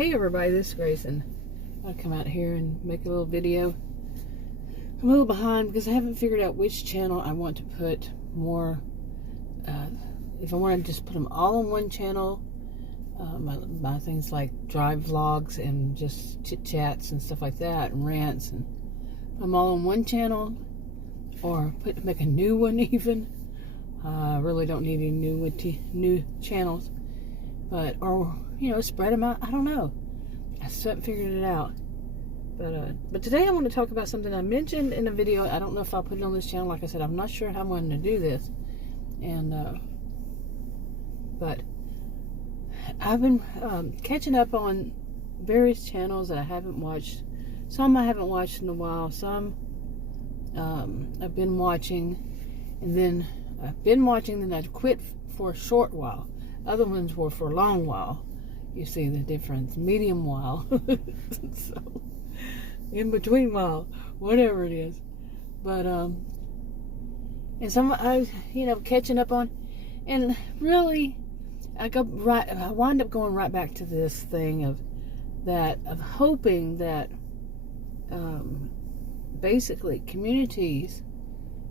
Hey everybody, this is Grayson. I'll come out here and make a little video. I'm a little behind because I haven't figured out which channel I want to put more. If I want to just put them all on one channel, my things like drive vlogs and just chit chats and stuff like that, and rants, and put them all on one channel, or make a new one even. I really don't need any new channels, or spread them out. I don't know. I still haven't figured it out. But today I want to talk about something I mentioned in a video. I don't know if I'll put it on this channel. Like I said, I'm not sure how I'm going to do this. But I've been catching up on various channels that I haven't watched. Some I haven't watched in a while. Some I've been watching, and then I'd quit for a short while. Other ones were for a long while. You see the difference. Medium while. So, in between while. Whatever it is. But, and some I catching up on. And really, I wind up going right back to this thing of hoping that, basically communities,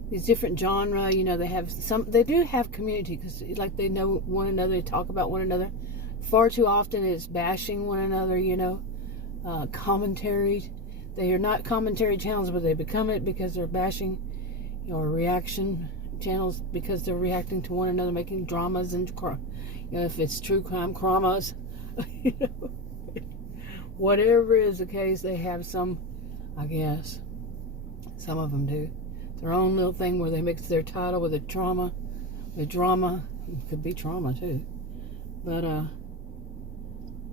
these different genre, they do have community, because like they know one another, they talk about one another. Far too often it's bashing one another, commentary. They are not commentary channels, but they become it because they're bashing, or reaction channels because they're reacting to one another, making dramas and, if it's true crime, dramas, whatever is the case, they have some, I guess, some of them do, their own little thing where they mix their title with drama. It could be trauma too. But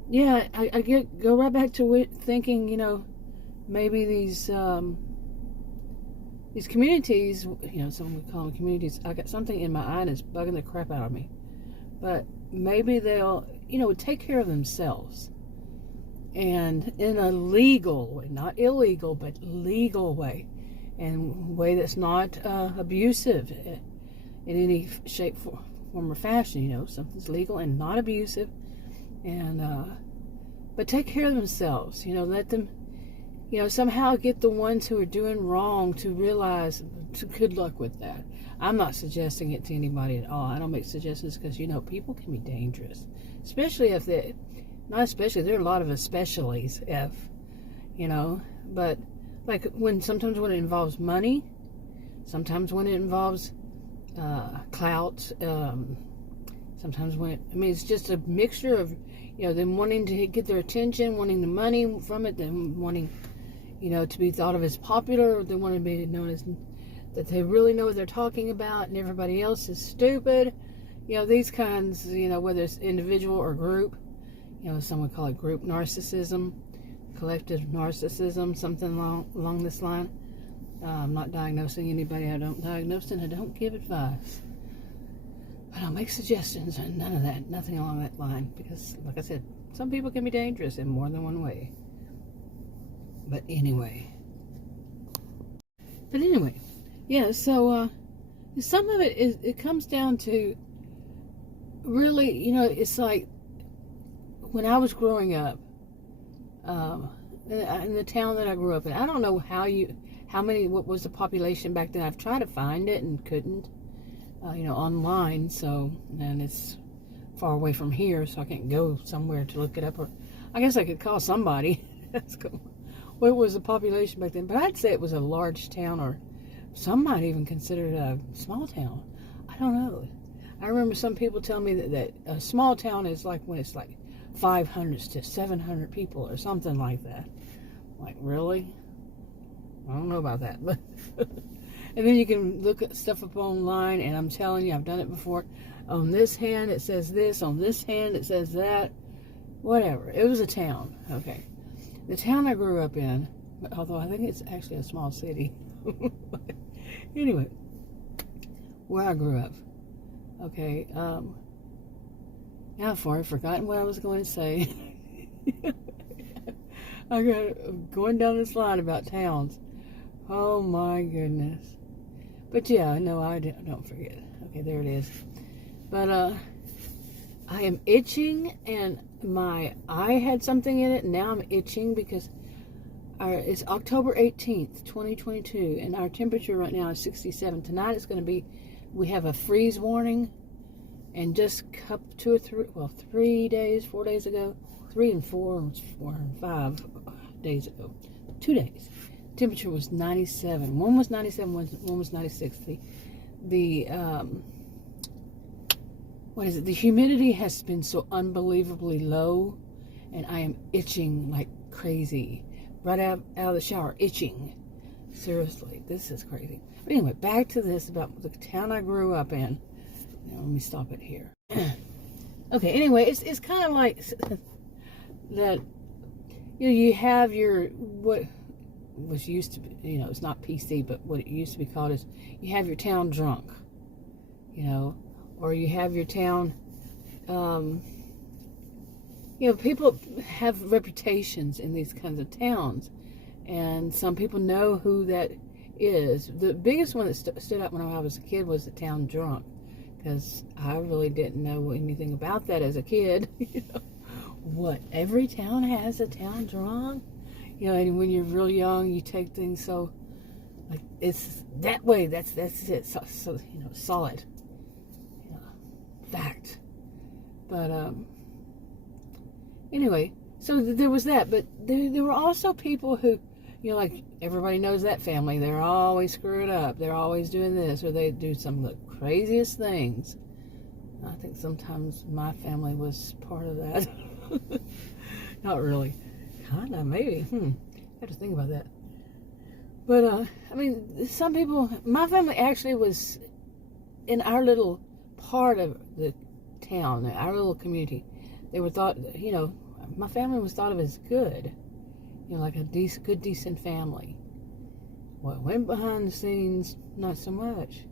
yeah, I go right back to it, thinking, maybe these communities, some would call them communities. I got something in my eye that's bugging the crap out of me. But maybe they'll, take care of themselves, and in a legal way, not illegal, but legal way, and way that's not abusive in any shape, form, or fashion. Something's legal and not abusive, and but take care of themselves. Let them, somehow get the ones who are doing wrong to realize. Good luck with that. I'm not suggesting it to anybody at all. I don't make suggestions because people can be dangerous, especially if they, not especially. There are a lot of especiallys but like sometimes when it involves money, sometimes when it involves clout, sometimes when it's just a mixture of them wanting to get their attention, wanting the money from it, them wanting to be thought of as popular, they want to be known as that they really know what they're talking about, and everybody else is stupid. These kinds, whether it's individual or group, some would call it group narcissism, collective narcissism, something along this line. I'm not diagnosing anybody. I don't diagnose, and I don't give advice. I don't make suggestions, and none of that, nothing along that line, because, like I said, some people can be dangerous in more than one way. But anyway, yeah, so some of it comes down to, really, it's like when I was growing up, in the town that I grew up in. I don't know what was the population back then. I've tried to find it and couldn't, online, and it's far away from here, so I can't go somewhere to look it up, or I guess I could call somebody. What was the population back then? But I'd say it was a large town, or some might even consider it a small town. I don't know. I remember some people telling me that a small town is like when it's like 500 to 700 people or something like that. Like, really? I don't know about that. But and then you can look at stuff up online, and I'm telling you, I've done it before. On this hand, it says this. On this hand, it says that. Whatever. It was a town. Okay. The town I grew up in, although I think it's actually a small city. Anyway, where I grew up. Okay. Now I've forgotten what I was going to say. I got going down this line about towns. Oh my goodness. But yeah, no, I don't forget. Okay, there it is. But I am itching, and my eye had something in it, and now I'm itching because it's October 18th, 2022, and our temperature right now is 67. Tonight it's going to be, we have a freeze warning, and just 3 days, 4 days ago, 3 and 4, 4 and 5 days ago, 2 days, temperature was 97. One was 97, one was 96. What is it? The humidity has been so unbelievably low, and I am itching like crazy. Right out of the shower, itching. Seriously, this is crazy. But anyway, back to this about the town I grew up in. Now, let me stop it here. Okay, anyway, it's kind of like that. You have your, what was used to be, it's not PC, but what it used to be called is, you have your town drunk, or you have your town, people have reputations in these kinds of towns, and some people know who that is. The biggest one that stood out when I was a kid was the town drunk, because I really didn't know anything about that as a kid. What, every town has a town drunk? And when you're real young, you take things so, like, it's that way, that's it, so solid. Fact. But, anyway, so there was that, but there were also people who, like, everybody knows that family. They're always screwed up. They're always doing this, or they do some of the craziest things. I think sometimes my family was part of that. Not really. Kinda, maybe. I have to think about that. But, some people, my family actually was in our little part of the town, our little community. They were thought, my family was thought of as good, like a good, decent family. What went behind the scenes, not so much.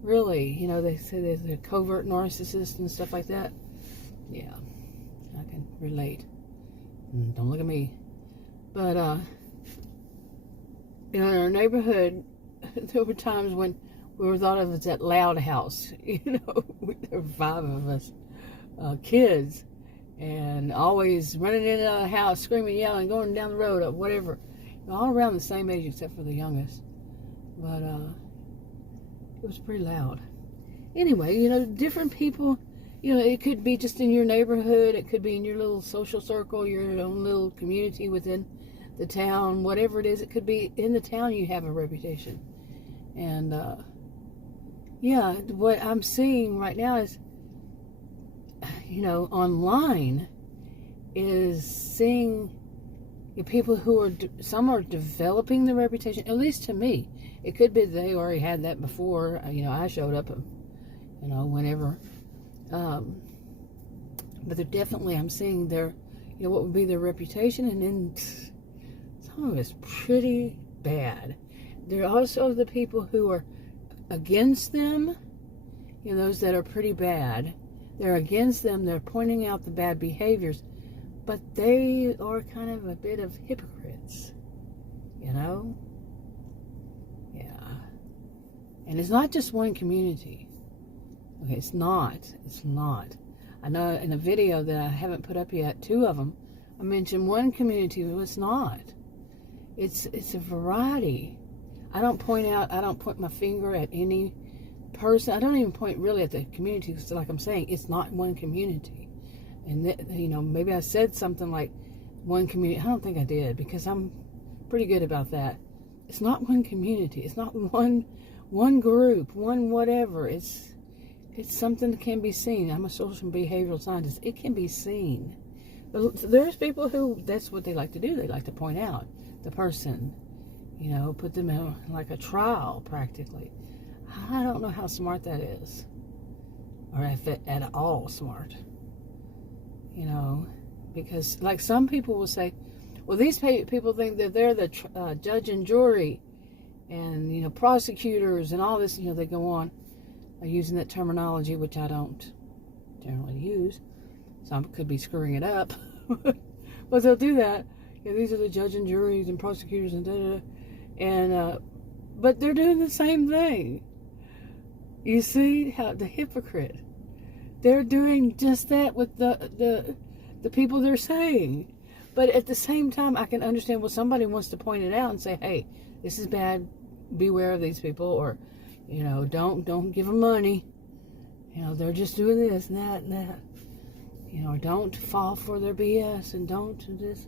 Really, they say there's a covert narcissist and stuff like that. Yeah, I can relate. Don't look at me. But, in our neighborhood, there were times when we were thought of as that loud house. There were 5 of us, kids, and always running in and out of the house, screaming, yelling, going down the road, or whatever. All around the same age except for the youngest. But, it was pretty loud. Anyway, different people, it could be just in your neighborhood, it could be in your little social circle, your own little community within the town, whatever it is. It could be in the town you have a reputation. And, what I'm seeing right now is, online, is seeing people who are, some are developing the reputation, at least to me. It could be they already had that before, I showed up, whenever. But they're definitely, I'm seeing their, what would be their reputation, and then some of it's pretty bad. There are also the people who are against them, those that are pretty bad. They're against them, they're pointing out the bad behaviors, but they are kind of a bit of hypocrites, Yeah. And it's not just one community. Okay, it's not. I know in a video that I haven't put up yet, 2 of them, I mentioned one community, but it's not. It's a variety. I don't point my finger at any person. I don't even point really at the community, because like I'm saying, it's not one community. And maybe I said something like one community. I don't think I did, because I'm pretty good about that. It's not one community. It's not one group, one whatever. It's something that can be seen. I'm a social and behavioral scientist. It can be seen. But there's people who, that's what they like to do. They like to point out the person, put them in like a trial practically. I don't know how smart that is, or if it at all smart, because like some people will say, well, these people think that they're the judge and jury, and prosecutors and all this. They go on using that terminology, which I don't generally use. Some could be screwing it up, but they'll do that. These are the judge and juries and prosecutors and da-da-da. And but they're doing the same thing. You see how the hypocrite? They're doing just that with the the people they're saying. But at the same time, I can understand, well, somebody wants to point it out and say, hey, this is bad, beware of these people, or, don't give them money. They're just doing this and that and that. Or don't fall for their BS and don't do this.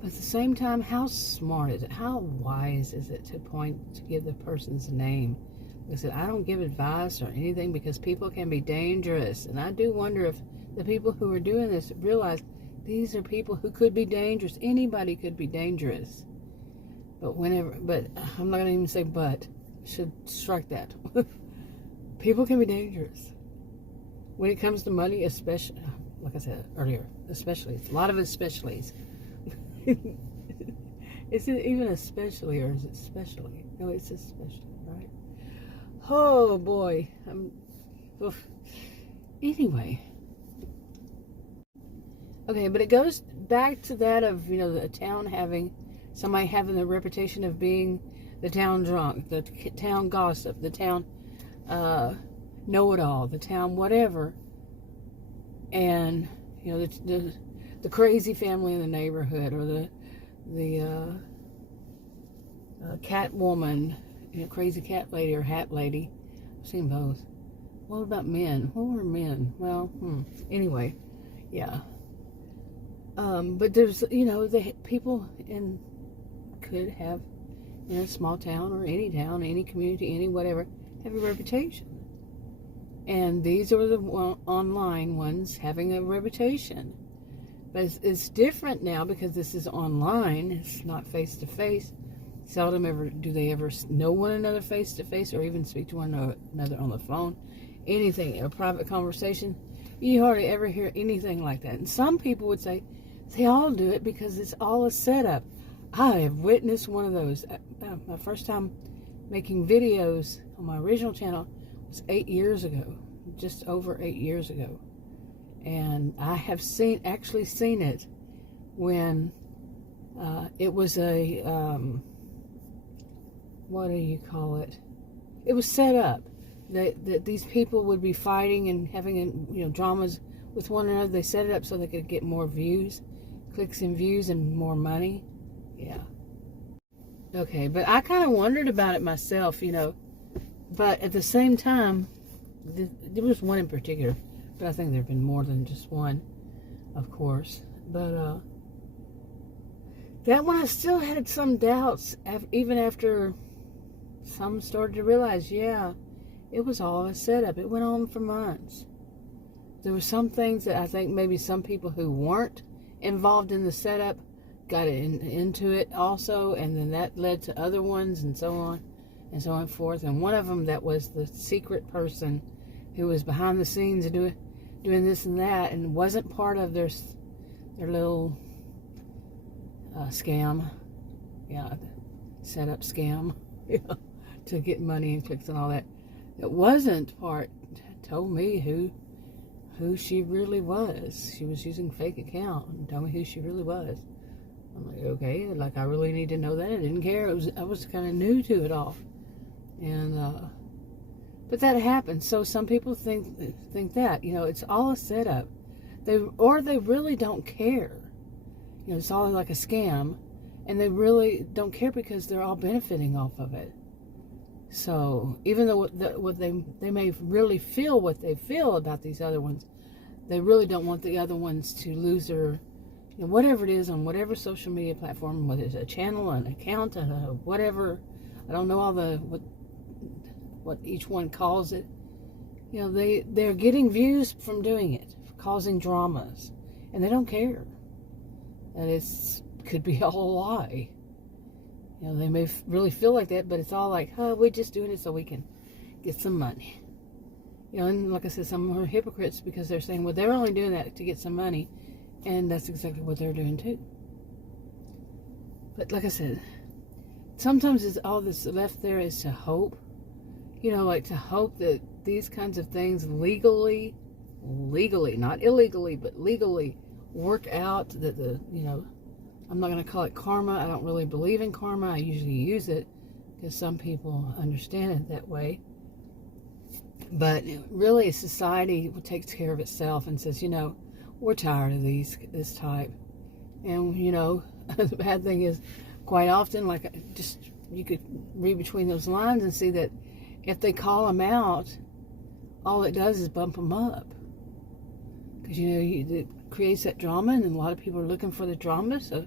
But at the same time, how smart is it? How wise is it to give the person's name? Listen, I don't give advice or anything because people can be dangerous. And I do wonder if the people who are doing this realize these are people who could be dangerous. Anybody could be dangerous. But I'm not going to even say but. I should strike that. People can be dangerous. When it comes to money, especially, like I said earlier, especially. A lot of especiallys. Is it even especially or is it specially? No, it's especially, right? Oh boy. Anyway. Okay, but it goes back to that of, the town somebody having the reputation of being the town drunk, the town gossip, the town know-it-all, the town whatever, and the crazy family in the neighborhood, or the cat woman, crazy cat lady or hat lady. I've seen both. What about men? What were men? Well, anyway, yeah. But there's the people could have in a small town or any town, any community, any whatever, have a reputation. And these are the online ones having a reputation. But it's different now because this is online. It's not face-to-face. Seldom ever do they ever know one another face-to-face or even speak to one another on the phone. Anything, a private conversation. You hardly ever hear anything like that. And some people would say they all do it because it's all a setup. I have witnessed one of those. My first time making videos on my original channel was 8 years ago, just over 8 years ago. And I have actually seen it when it was a, what do you call it? It was set up that these people would be fighting and having, dramas with one another. They set it up so they could get more views, clicks and views, and more money. Yeah. Okay, but I kind of wondered about it myself, But at the same time, there was one in particular. But I think there have been more than just one, of course. But that one I still had some doubts, even after some started to realize, yeah, it was all a setup. It went on for months. There were some things that I think maybe some people who weren't involved in the setup got into it also, and then that led to other ones, and so on and so on forth. And one of them that was the secret person who was behind the scenes doing this and that, and wasn't part of their little scam, setup scam, to get money and clicks and all that. It wasn't part. Told me who she really was. She was using a fake account and told me who she really was. I'm like, okay, I really need to know that. I didn't care. I was kind of new to it all, and but that happens. So some people think that it's all a setup. They really don't care. It's all like a scam, and they really don't care because they're all benefiting off of it. So even though what they may really feel what they feel about these other ones, they really don't want the other ones to lose their, whatever it is on whatever social media platform, whether it's a channel, an account, whatever. I don't know all what each one calls it. They're getting views from doing it, causing dramas, and they don't care. And could be a whole lie. They may really feel like that, but it's all like, we're just doing it so we can get some money. And like I said, some are hypocrites because they're saying, well, they're only doing that to get some money, and that's exactly what they're doing too. But like I said, sometimes it's all that's left there is to hope. To hope that these kinds of things legally, not illegally, but legally work out, that I'm not going to call it karma. I don't really believe in karma. I usually use it because some people understand it that way. But really, society takes care of itself and says, we're tired of this type. And, you know, the bad thing is, quite often, like, just, you could read between those lines and see that if they call them out, all it does is bump them up. Because, you know, it creates that drama, and a lot of people are looking for the drama, so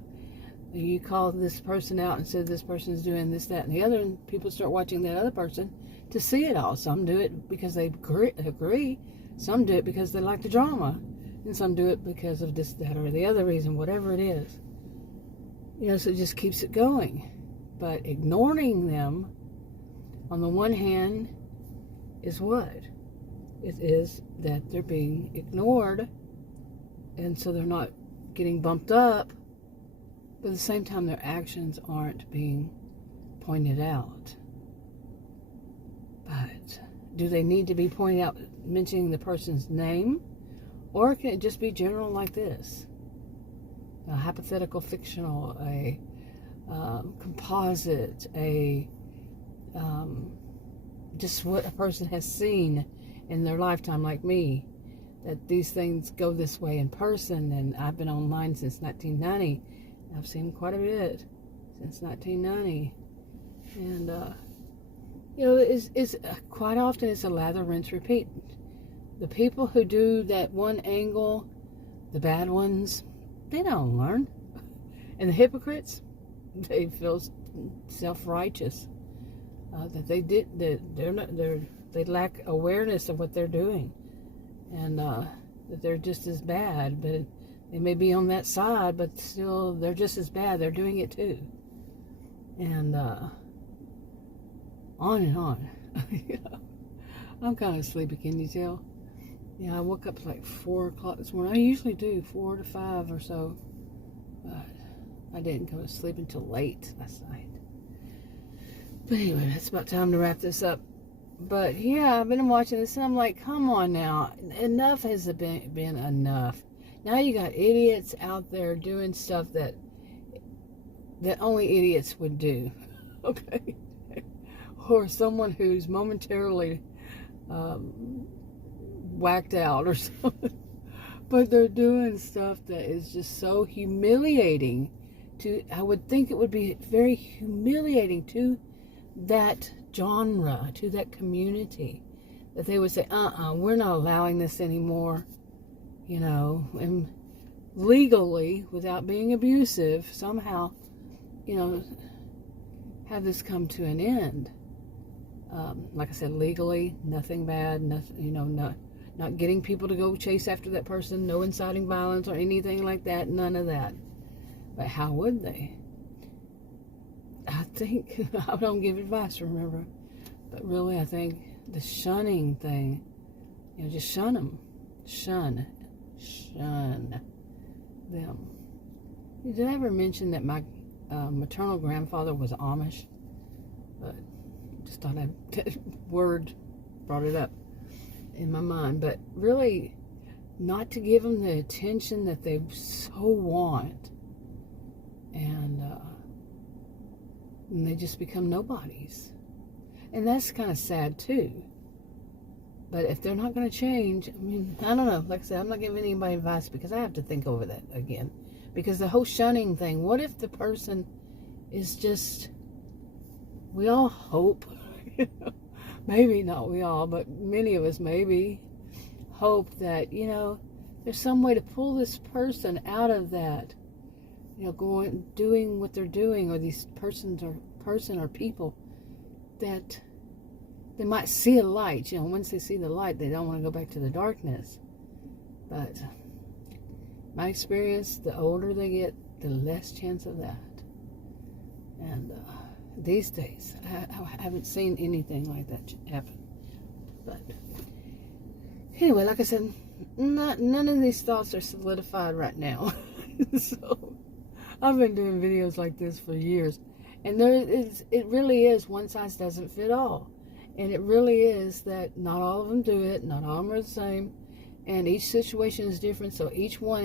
you call this person out and say this person is doing this, that, and the other, and people start watching that other person to see it all. Some do it because they agree. Some do it because they like the drama. And some do it because of this, that, or the other reason, whatever it is. You know, so it just keeps it going. But ignoring them, on the one hand, is what? It is that they're being ignored, and so they're not getting bumped up, but at the same time their actions aren't being pointed out. But do they need to be pointed out, mentioning the person's name? Or can it just be general like this? A hypothetical, fictional, a composite, just what a person has seen in their lifetime, like me, that these things go this way in person. And I've been online since 1990. I've seen quite a bit since 1990. And, you know, it's quite often it's a lather, rinse, repeat. The people who do that one angle, the bad ones, they don't learn. And the hypocrites, they feel self-righteous that they did, that they lack awareness of what they're doing, and that they're just as bad. But they may be on that side, but still they're just as bad. They're doing it too, and on and on. You know, I'm kind of sleepy, can you tell? Yeah, I woke up like 4 o'clock this morning. I usually do 4 to 5 or so, but I didn't go to sleep until late last night. But anyway, it's about time to wrap this up. But yeah, I've been watching this and I'm like, come on now, enough has been enough. Now you got idiots out there doing stuff that only idiots would do, okay? Or someone who's momentarily whacked out or something. But they're doing stuff that is just so humiliating to, I would think it would be very humiliating to that genre, to that community, that they would say, we're not allowing this anymore, you know, and legally, without being abusive, somehow, you know, have this come to an end. Like I said, legally, nothing bad, nothing, you know, not getting people to go chase after that person, no inciting violence or anything like that, none of that. But how would they? I think, I don't give advice, remember, but really I think the shunning thing, you know, just shun them. Shun them. Did I ever mention that my maternal grandfather was Amish? But just thought that word brought it up in my mind. But really, not to give them the attention that they so want, and they just become nobodies. And that's kind of sad too. But if they're not going to change, I mean, I don't know. Like I said, I'm not giving anybody advice because I have to think over that again. Because the whole shunning thing, what if the person is just, we all hope, maybe not we all, but many of us maybe hope that, you know, there's some way to pull this person out of that, you know, doing what they're doing, or these person or people, that they might see a light. You know, once they see the light, they don't want to go back to the darkness. But my experience, the older they get, the less chance of that. And these days, I haven't seen anything like that happen. But anyway, like I said, none of these thoughts are solidified right now. So I've been doing videos like this for years, and it really is one size doesn't fit all. And it really is that not all of them do it, not all of them are the same, and each situation is different, so each one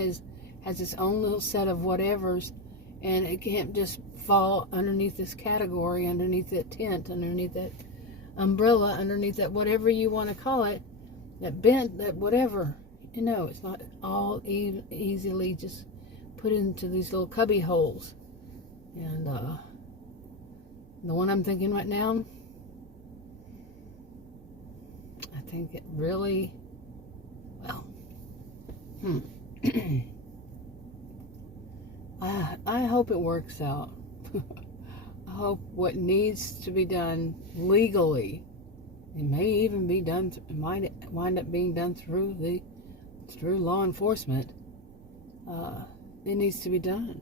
has its own little set of whatevers, and it can't just fall underneath this category, underneath that tent, underneath that umbrella, underneath that whatever you want to call it, that bent, that whatever. You know, it's not all easily just put into these little cubby holes. And the one I'm thinking right now, I think it really, well, I hope it works out. I hope what needs to be done legally, it may even be done, it might wind up being done through law enforcement. It needs to be done.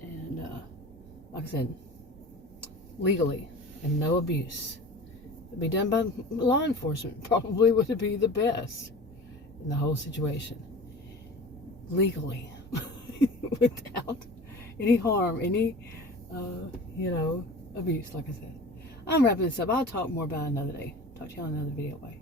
And like I said, legally, and no abuse. It'd be done by law enforcement probably would be the best in the whole situation. Legally, without any harm, any abuse. Like I said, I'm wrapping this up. I'll talk more about it another day. Talk to you on another video. Bye.